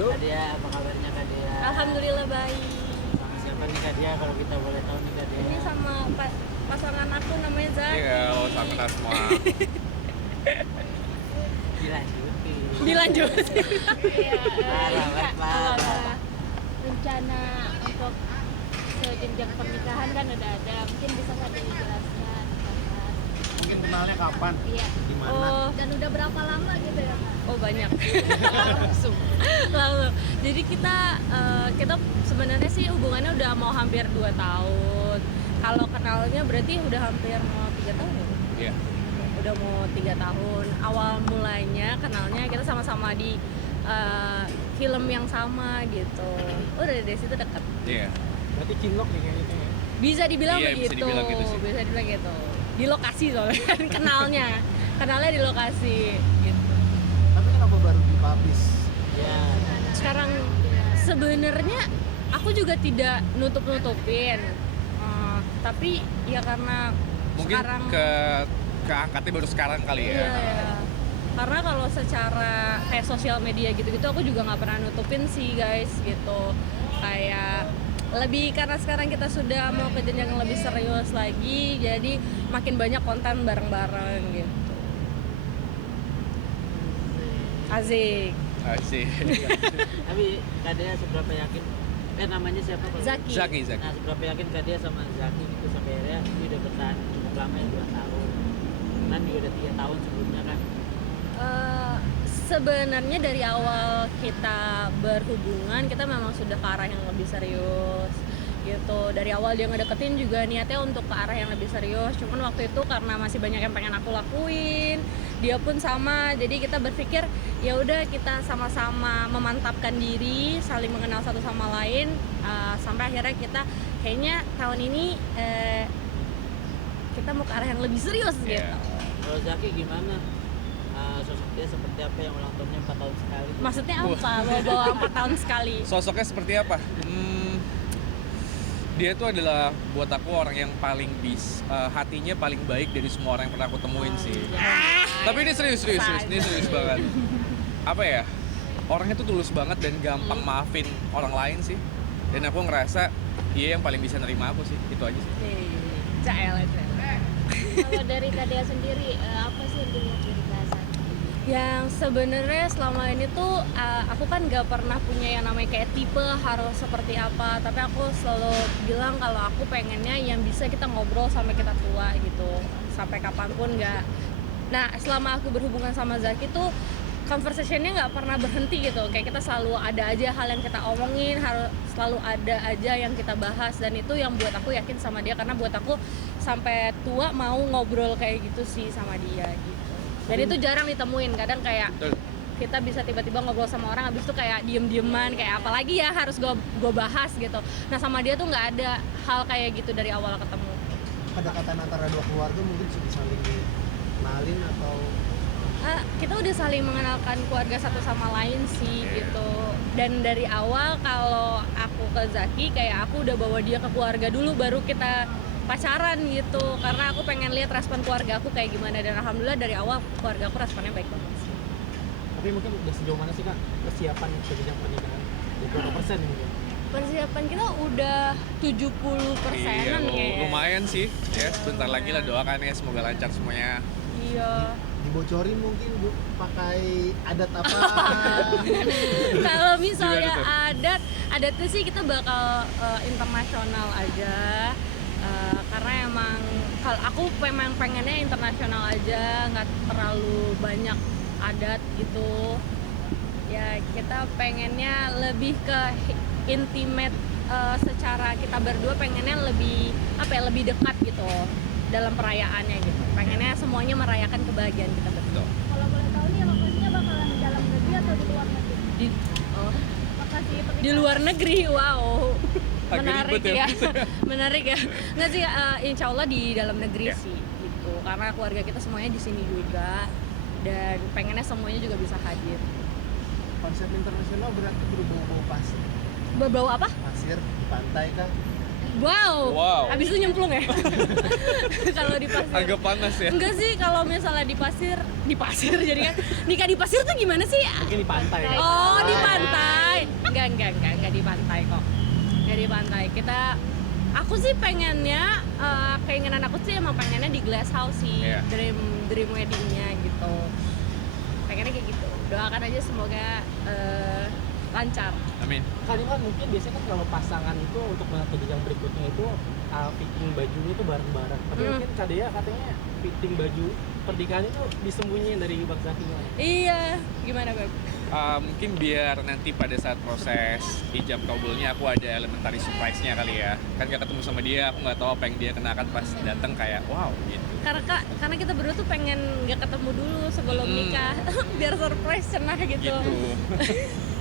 Yuk. Kak Dia, apa kabarnya Kak Dia? Alhamdulillah baik. Sama siapa nih Kak Dia kalau kita boleh tahu nih Kak Dia? Ini sama pasangan aku namanya Zaki. Iya, lo sama kita semua. Dilanjutin. Dilanjutin. Iya, Parah. rencana untuk jenjang pernikahan kan udah ada, mungkin bisa nggak dijelaskan kapan? Mungkin kenalnya kapan? Iya. Di mana? Oh, Dan udah berapa lama gitu ya Kak? oh banyak. Langsung. Jadi kita sebenarnya sih hubungannya udah mau hampir 2 tahun. Kalau kenalnya berarti udah hampir mau 3 tahun ya? Iya. Udah mau 3 tahun. Awal mulanya kenalnya kita sama-sama di film yang sama gitu. Udah dari situ deket. Iya. Berarti cinlok nih kayaknya tuh ya. Bisa dibilang Iya, bisa begitu. dibilang gitu sih. Bisa dibilang gitu. Di lokasi soalnya kan kenalnya di lokasi gitu. Tapi kenapa baru dipublish? Ya. Sekarang sebenarnya aku juga tidak nutup-nutupin. Tapi ya karena Mungkin sekarang keangkatnya baru sekarang kali ya. iya. Karena kalau secara kayak sosial media gitu-gitu aku juga nggak pernah nutupin sih guys gitu. Kayak lebih karena sekarang kita sudah mau ke jenjang yang lebih serius lagi, jadi makin banyak konten bareng-bareng gitu. Asik. Asik. Tapi Kak Dia seberapa yakin? Namanya siapa kalau? Zaki. Zaki. Nah, seberapa yakin Kak Dia sama Zaki itu sampai akhirnya ini udah bertahan cukup lama ya 2 tahun. Kan dia udah 3 tahun sebelumnya kan. Sebenarnya dari awal kita berhubungan kita memang sudah ke arah yang lebih serius gitu. Dari awal dia ngedeketin juga niatnya untuk ke arah yang lebih serius. Cuman waktu itu karena masih banyak yang pengen aku lakuin, dia pun sama. Jadi kita berpikir ya udah kita sama-sama memantapkan diri, saling mengenal satu sama lain, sampai akhirnya kita kayaknya tahun ini kita mau ke arah yang lebih serius gitu. Iya. Kalau Zaki gimana? Sosok dia seperti apa yang ulang tahunnya 4 tahun sekali? Maksudnya apa? Bawa 4 tahun sekali. Sosoknya seperti apa? Dia itu adalah buat aku orang yang paling hatinya paling baik dari semua orang yang pernah aku temuin sih. Tapi ini serius banget. Apa ya? Orangnya tuh tulus banget dan gampang maafin orang lain sih. Dan aku ngerasa dia yang paling bisa nerima aku sih. Itu aja sih. Cael. Kalau dari Kak Dea sendiri, apa sih yang dilihat dari Kak Zaki? Yang sebenarnya selama ini tuh aku kan gak pernah punya yang namanya kayak tipe harus seperti apa, tapi aku selalu bilang kalau aku pengennya yang bisa kita ngobrol sampai kita tua gitu, sampai kapanpun gak. Nah selama aku berhubungan sama Zaki tuh conversationnya nggak pernah berhenti gitu, kayak kita selalu ada aja hal yang kita omongin, harus selalu ada aja yang kita bahas, dan itu yang buat aku yakin sama dia, karena buat aku sampai tua mau ngobrol kayak gitu sih sama dia gitu. Dan itu jarang ditemuin, kadang kayak kita bisa tiba-tiba ngobrol sama orang habis itu kayak diem-dieman, kayak apalagi ya harus gue bahas gitu. Nah sama dia tuh nggak ada hal kayak gitu dari awal ketemu. Kedekatan antara dua keluarga mungkin sudah saling dikenalin atau Kita udah saling mengenalkan keluarga satu sama lain sih gitu. Dan dari awal kalau aku ke Zaki kayak aku udah bawa dia ke keluarga dulu baru kita pacaran gitu, karena aku pengen lihat respon keluarga aku kayak gimana, dan alhamdulillah dari awal keluarga aku responnya baik banget sih. tapi mungkin udah sejauh mana sih Kak persiapan ke jenjang pernikahan? Berapa persen mungkin? Persiapan kita udah 70%-an Iya, lumayan sih. Ya, sebentar lagi lah, doakan ya semoga lancar semuanya. Iya. Dibocorin mungkin Bu, pakai adat apa? Kalau misalnya Gimana adat tuh sih kita bakal internasional aja. Karena emang kalau aku memang pengennya internasional aja, nggak terlalu banyak adat gitu. Ya kita pengennya lebih ke intimate, secara kita berdua pengennya lebih lebih dekat gitu dalam perayaannya gitu. Pengennya semuanya merayakan kebahagiaan kita berdua. Kalau boleh tahu nih lokasinya bakalan di dalam negeri atau di luar negeri? Lokasi pernikahan. Di luar negeri, wow. Agak Menarik ribet ya. Menarik ya. Nggak sih, insya Allah di dalam negeri Ya. sih gitu. Karena keluarga kita semuanya di sini juga, dan pengennya semuanya juga bisa hadir. Konsep internasional berarti berbau-bau pasir. Berbau apa? Pasir di pantai Kak. Wow. Abis itu nyemplung ya? Kalau di pasir. Agak panas ya. Enggak sih, kalau misalnya di pasir jadi kan nikah di pasir tuh gimana sih? Mungkin di pantai. Oh, di pantai. Enggak di pantai kok. Enggak di pantai. Aku sih pengennya, keinginan aku sih emang pengennya di glass house sih. Iya. Dream weddingnya gitu. Pengennya kayak gitu. Doakan aja semoga lancar. Amin. Kali kan mungkin biasanya kan kalau pasangan itu untuk menata jenjang berikutnya itu fitting bajunya itu bareng-bareng. Tapi mungkin Kak Dea katanya fitting baju pernikahan itu disembunyiin dari Bang Zaki. Iya, gimana Beb? Mungkin biar nanti pada saat proses ijab kabulnya aku ada elementary surprise-nya kali ya. Kan gak ketemu sama dia, aku nggak tahu apa yang dia kenakan pas datang kayak wow gitu. Karena kita berdua tuh pengen nggak ketemu dulu sebelum nikah, biar surprise cenah gitu. Gitu.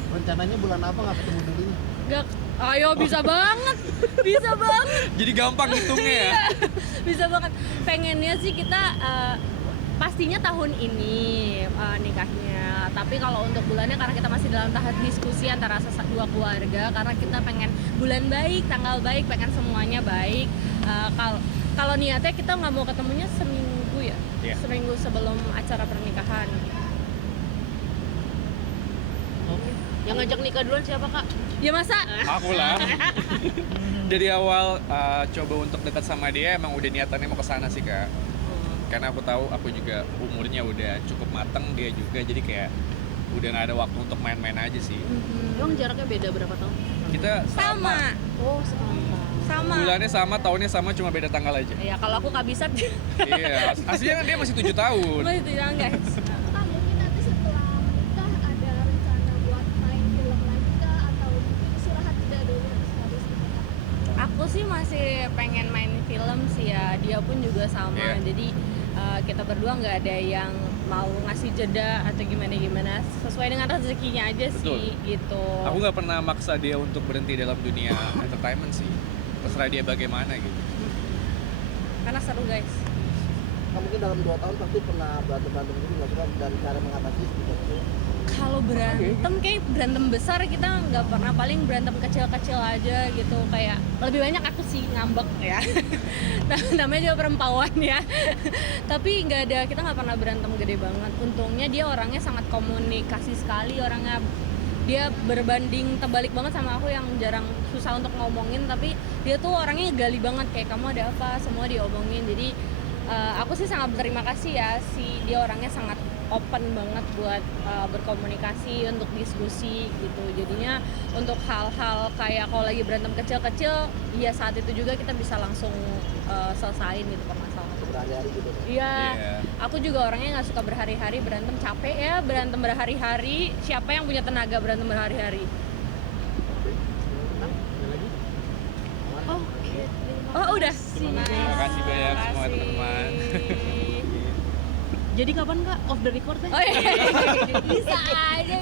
Rencananya bulan apa nggak ketemu dulu? Nggak, ayo bisa banget. Jadi gampang hitungnya ya. Bisa banget. Pengennya sih kita pastinya tahun ini nikahnya. Tapi kalau untuk bulannya karena kita masih dalam tahap diskusi antara dua keluarga, karena kita pengen bulan baik, tanggal baik, pengen semuanya baik. Kalau niatnya kita nggak mau ketemunya seminggu ya, seminggu sebelum acara pernikahan. Oke. Yang ngajak nikah duluan siapa kak? Ya masa? Aku lah. Dari awal coba untuk dekat sama dia emang udah niatannya mau ke sana sih kak. Karena aku tahu aku juga umurnya udah cukup mateng, dia juga, jadi kayak udah nggak ada waktu untuk main-main aja sih. Emang jaraknya beda berapa tahun? Kita Sama. Oh sama. bulannya sama, tahunnya sama, cuma beda tanggal aja. Ya kalau aku kabisat Iya, aslinya kan dia masih 7 tahun. masih tidak guys. Kak, mungkin nanti setelah menikah ada rencana buat main film lagi kah? Atau mungkin istirahat tidak dulu terus habis nikah? Aku sih masih pengen main film sih ya, dia pun juga sama. Iya. Jadi kita berdua nggak ada yang mau ngasih jeda atau gimana sesuai dengan rezekinya aja sih. Betul. Gitu. Aku nggak pernah maksa dia untuk berhenti dalam dunia entertainment sih. Terserah dia bagaimana gitu. Karena seru guys. Nah, mungkin dalam 2 tahun pasti pernah berantem dulu nggak suka dan cara mengatasi seperti itu. Kalau berantem kayak berantem besar kita nggak pernah, paling berantem kecil-kecil aja gitu, kayak lebih banyak aku sih ngambek ya. Namanya juga perempuan ya. Tapi kita nggak pernah berantem gede banget. Untungnya dia orangnya sangat komunikasi sekali, orangnya dia berbanding terbalik banget sama aku yang jarang susah untuk ngomongin, tapi dia tuh orangnya gali banget, kayak kamu ada apa semua diomongin. Jadi aku sih sangat berterima kasih ya, dia orangnya sangat open banget buat berkomunikasi, untuk diskusi gitu. Jadinya untuk hal-hal kayak kalau lagi berantem kecil-kecil, ya saat itu juga kita bisa langsung selesain gitu permasalahan. Berhari-hari gitu. Iya, Iya. aku juga orangnya nggak suka berhari-hari berantem, capek ya berantem berhari-hari. Siapa yang punya tenaga berantem berhari-hari? Ada lagi? Oh udah. Terima kasih banyak semua teman-teman. Jadi kapan kak off the record deh? Oh iya. Bisa aja.